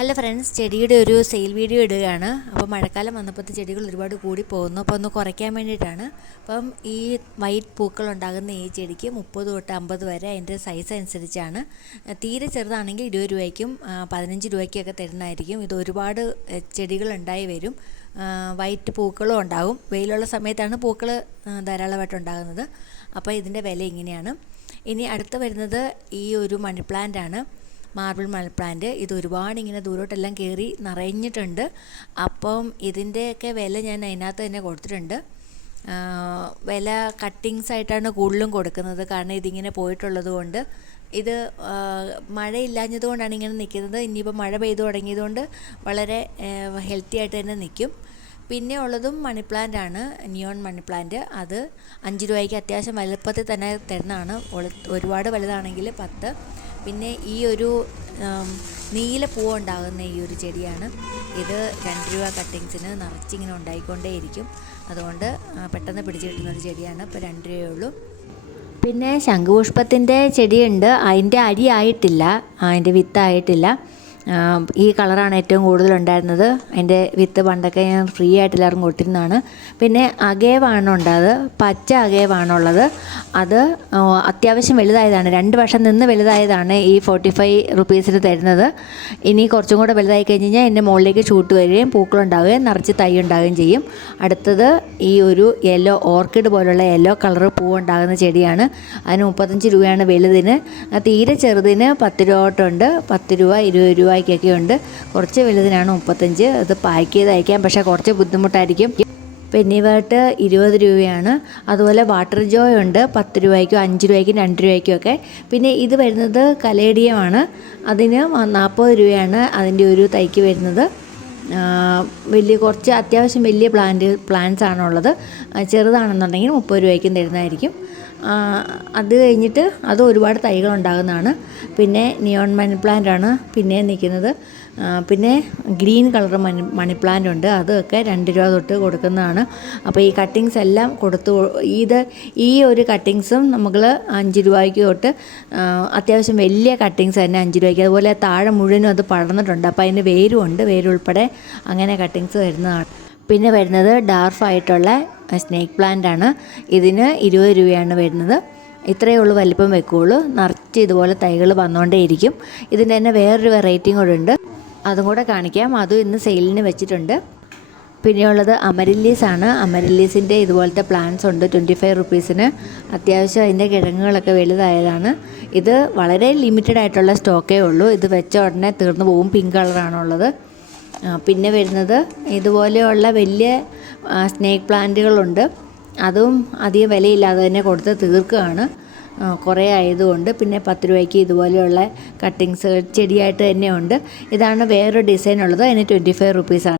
Hello friends, ചെടിയുടെ ഒരു sale video ഇടുകയാണ്. അപ്പോൾ മഴക്കാലം വന്നപ്പോഴത്തെ ചെടികൾ ഒരുപാട് കൂടി പോകുന്നു. അപ്പോൾ ഒന്ന് കുറയ്ക്കാൻ വേണ്ടിയിട്ടാണ്. അപ്പം ഈ വൈറ്റ് പൂക്കൾ ഉണ്ടാകുന്ന ഈ ചെടിക്ക് 30 തൊട്ട് 50 വരെ അതിൻ്റെ സൈസ് അനുസരിച്ചാണ്. തീരെ ചെറുതാണെങ്കിൽ 20 രൂപയ്ക്കും 15 രൂപയ്ക്കൊക്കെ തരുന്നതായിരിക്കും. ഇത് ഒരുപാട് ചെടികൾ ഉണ്ടായി വരും. വൈറ്റ് പൂക്കളും ഉണ്ടാകും. വെയിലുള്ള സമയത്താണ് പൂക്കൾ ധാരാളമായിട്ട് ഉണ്ടാകുന്നത്. അപ്പോൾ ഇതിൻ്റെ വില ഇങ്ങനെയാണ്. ഇനി അടുത്ത് വരുന്നത് ഈ ഒരു മണി പ്ലാന്റ് ആണ്. Marble money plant. ഇത് ഒരുപാട് ഇങ്ങനെ ദൂരോട്ടെല്ലാം കയറി നിറഞ്ഞിട്ടുണ്ട്. അപ്പം ഇതിൻ്റെയൊക്കെ വില ഞാൻ അതിനകത്ത് തന്നെ കൊടുത്തിട്ടുണ്ട്. വില കട്ടിങ്സ് ആയിട്ടാണ് കൂടുതലും കൊടുക്കുന്നത്. കാരണം ഇതിങ്ങനെ പോയിട്ടുള്ളത് കൊണ്ട്. ഇത് മഴയില്ലാഞ്ഞത് കൊണ്ടാണ് ഇങ്ങനെ നിൽക്കുന്നത്. ഇനിയിപ്പോൾ മഴ പെയ്തു തുടങ്ങിയതുകൊണ്ട് വളരെ ഹെൽത്തി ആയിട്ട് തന്നെ നിൽക്കും. പിന്നെ ഉള്ളതും മണി പ്ലാന്റ് ആണ്, നിയോൺ മണി പ്ലാന്റ്. അത് 5 രൂപയ്ക്ക് അത്യാവശ്യം വലുപ്പത്തിൽ തന്നെ തരുന്നതാണ്. ഒരുപാട് വലുതാണെങ്കിൽ 10. പിന്നെ ഈ ഒരു നീല പൂവ് ഉണ്ടാകുന്ന ഈ ഒരു ചെടിയാണ്. ഇത് 2 രൂപ കട്ടിങ്സിന് നിറച്ചിങ്ങനെ ഉണ്ടായിക്കൊണ്ടേയിരിക്കും. അതുകൊണ്ട് പെട്ടെന്ന് പിടിച്ച് കിട്ടുന്നൊരു ചെടിയാണ്. ഇപ്പോൾ 2 രൂപയേ ഉള്ളൂ. പിന്നെ ശംഖുപുഷ്പത്തിൻ്റെ ചെടിയുണ്ട്. അതിൻ്റെ അരി ആയിട്ടില്ല, അതിൻ്റെ വിത്തായിട്ടില്ല. ഈ കളറാണ് ഏറ്റവും കൂടുതലുണ്ടായിരുന്നത്. അതിൻ്റെ വിത്ത് പണ്ടൊക്കെ ഞാൻ ഫ്രീ ആയിട്ട് എല്ലാവർക്കും കൊടുത്തിരുന്നതാണ്. പിന്നെ അകേവാണുള്ളത്, പച്ച അകേവാണുള്ളത്. അത് അത്യാവശ്യം വലുതായതാണ്. 2 വർഷം നിന്ന് വലുതായതാണ് ഈ 45 റുപ്പീസിന് തരുന്നത്. ഇനി കുറച്ചും കൂടെ വലുതായി കഴിഞ്ഞ് കഴിഞ്ഞാൽ എൻ്റെ മുകളിലേക്ക് ഷൂട്ട് വരികയും പൂക്കളുണ്ടാവുകയും നിറച്ച് തൈ ഉണ്ടാവുകയും ചെയ്യും. അടുത്തത് ഈ ഒരു യെല്ലോ ഓർക്കിഡ് പോലുള്ള യെല്ലോ കളർ പൂവുണ്ടാകുന്ന ചെടിയാണ്. അതിന് 35 രൂപയാണ് വലുതിന്. തീരെ ചെറുതിന് 10 രൂപ തൊട്ടുണ്ട്. 10 രൂപ 20 രൂപയ്ക്കൊക്കെ ഉണ്ട്. കുറച്ച് വലുതിനാണ് 35. അത് പാക്ക് ചെയ്ത് അയക്കാം, പക്ഷേ കുറച്ച് ബുദ്ധിമുട്ടായിരിക്കും. പെന്നിവേർട്ട് 20 രൂപയാണ്. അതുപോലെ വാട്ടർ ജോയ് ഉണ്ട് 10 രൂപയ്ക്കും 5 രൂപയ്ക്കും 2 രൂപയ്ക്കും ഒക്കെ. പിന്നെ ഇത് വരുന്നത് കലേഡിയമാണ്. അതിന് 40 രൂപയാണ് അതിൻ്റെ ഒരു തൈക്ക് വരുന്നത്. കുറച്ച് അത്യാവശ്യം വലിയ പ്ലാന്റ്സ് ആണുള്ളത്. ചെറുതാണെന്നുണ്ടെങ്കിൽ 30 രൂപയ്ക്കും തരുന്നതായിരിക്കും. അത് കഴിഞ്ഞിട്ട് അത് ഒരുപാട് തൈകൾ ഉണ്ടാകുന്നതാണ്. പിന്നെ നിയോൺ മണി പ്ലാന്റ് ആണ് പിന്നെ നിൽക്കുന്നത്. പിന്നെ ഗ്രീൻ കളർ മണി പ്ലാന്റ് ഉണ്ട്. അതൊക്കെ 2 രൂപ തൊട്ട് കൊടുക്കുന്നതാണ്. അപ്പോൾ ഈ കട്ടിങ്സ് എല്ലാം ഈ ഒരു കട്ടിങ്സും നമ്മൾ 5 രൂപയ്ക്ക് തൊട്ട് അത്യാവശ്യം വലിയ കട്ടിങ്സ് തന്നെ 5 രൂപയ്ക്ക്. അതുപോലെ താഴെ മുഴുവനും അത് പടർന്നിട്ടുണ്ട്. അപ്പോൾ അതിന് വേരുമുണ്ട്, വേരുൾപ്പെടെ അങ്ങനെ കട്ടിങ്സ് വരുന്നതാണ്. പിന്നെ വരുന്നത് ഡാർഫായിട്ടുള്ള സ്നേക്ക് പ്ലാന്റ് ആണ്. ഇതിന് 20 രൂപയാണ് വരുന്നത്. ഇത്രയേ ഉള്ളൂ വലിപ്പം വെക്കുകയുള്ളൂ. നിറച്ച് ഇതുപോലെ തൈകൾ വന്നുകൊണ്ടേയിരിക്കും. ഇതിൻ്റെ തന്നെ വേറൊരു വെറൈറ്റിയും കൂടെ ഉണ്ട്, അതും കൂടെ കാണിക്കാം. അതും ഇന്ന് സെയിലിന് വെച്ചിട്ടുണ്ട്. പിന്നെയുള്ളത് അമരില്ലീസ് ആണ്. അമരില്ലീസിൻ്റെ ഇതുപോലത്തെ പ്ലാന്റ്സ് ഉണ്ട് 25 റുപ്പീസിന്. അത്യാവശ്യം അതിൻ്റെ കിഴങ്ങുകളൊക്കെ വലുതായതാണ്. ഇത് വളരെ ലിമിറ്റഡ് ആയിട്ടുള്ള സ്റ്റോക്കേ ഉള്ളൂ. ഇത് വെച്ച ഉടനെ തീർന്നു പോകും. പിങ്ക് കളറാണുള്ളത്. പിന്നെ വരുന്നത് ഇതുപോലെയുള്ള വലിയ സ്നേക്ക് പ്ലാന്റുകളുണ്ട്. അതും അധികം വിലയില്ലാതെ തന്നെ കൊടുത്ത് തീർക്കുകയാണ്, കുറേ ആയതുകൊണ്ട്. പിന്നെ 10 രൂപയ്ക്ക് ഇതുപോലെയുള്ള കട്ടിങ്സ് ചെടിയായിട്ട് തന്നെ ഉണ്ട്. ഇതാണ് വേറൊരു ഡിസൈൻ ഉള്ളത്. അതിന് 25 റുപ്പീസാണ്.